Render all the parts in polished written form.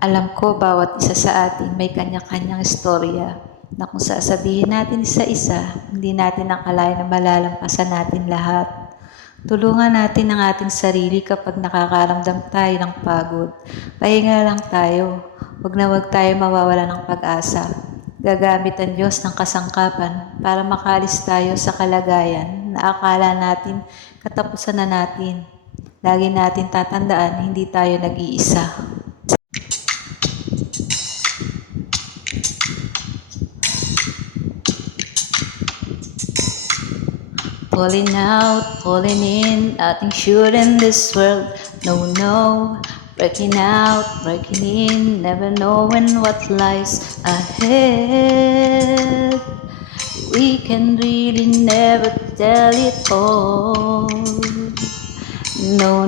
Alam ko bawat isa sa atin may kanya-kanyang istorya na kung sasabihin natin isa-isa, hindi natin akalain na malalampasan natin lahat. Tulungan natin ang ating sarili kapag nakakaramdam tayo ng pagod. Pahinga lang tayo. Huwag tayo mawawala ng pag-asa. Gagamit ang Diyos ng kasangkapan para makalis tayo sa kalagayan na akala natin katapusan na natin. Lagi natin tatandaan, hindi tayo nag-iisa. Pulling out, pulling in, nothing sure in this world. No, breaking out, breaking in, never knowing what lies ahead. We can really never tell it all. No.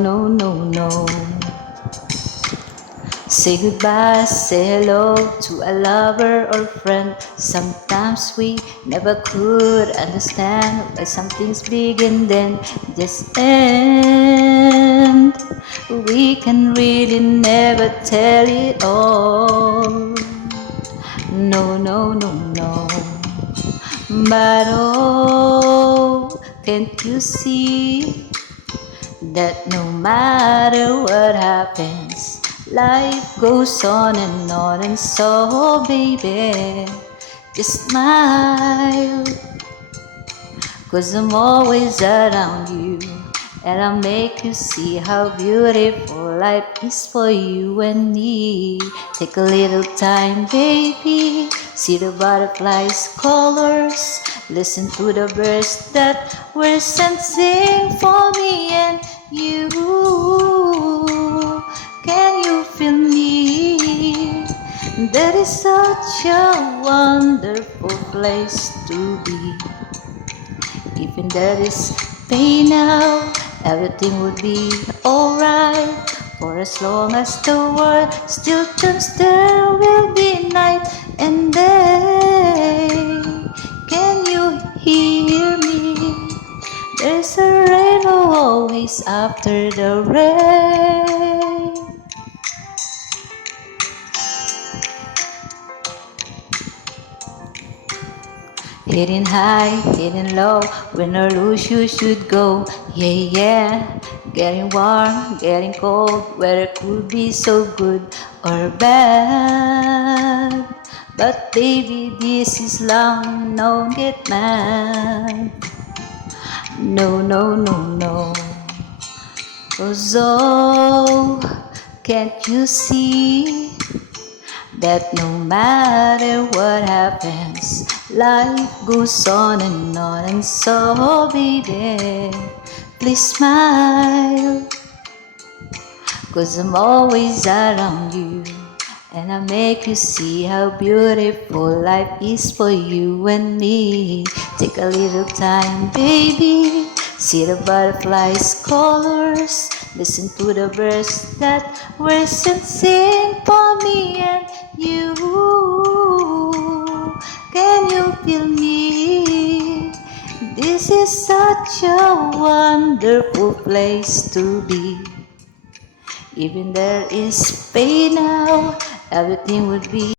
Say goodbye, say hello to a lover or friend. Sometimes we never could understand why some things begin then just end. We can really never tell it all. No. But oh, can't you see that no matter what happens, life goes on, and so baby, just smile, 'cause I'm always around you, and I'll make you see how beautiful life is for you and me. Take a little time, baby, see the butterflies' colors, listen to the birds that were sent, sing for me and you. Can you feel me? That is such a wonderful place to be. Even there is pain now, everything would be alright. For as long as the world still turns, there will be night and day. Can you hear me? There's a rainbow always after the rain. Hitting high, hitting low, win or lose you should go. Yeah. Getting warm, getting cold, weather could be so good or bad. But baby, this is long, don't get mad. No. 'Cause oh, can't you see that no matter what happens, life goes on, and so baby, please smile, 'cause I'm always around you, and I make you see how beautiful life is for you and me. Take a little time, baby, see the butterflies' colors, listen to the birds that were sent, sing for me and you. Can you feel me? This is such a wonderful place to be. Even there is pain now, everything would be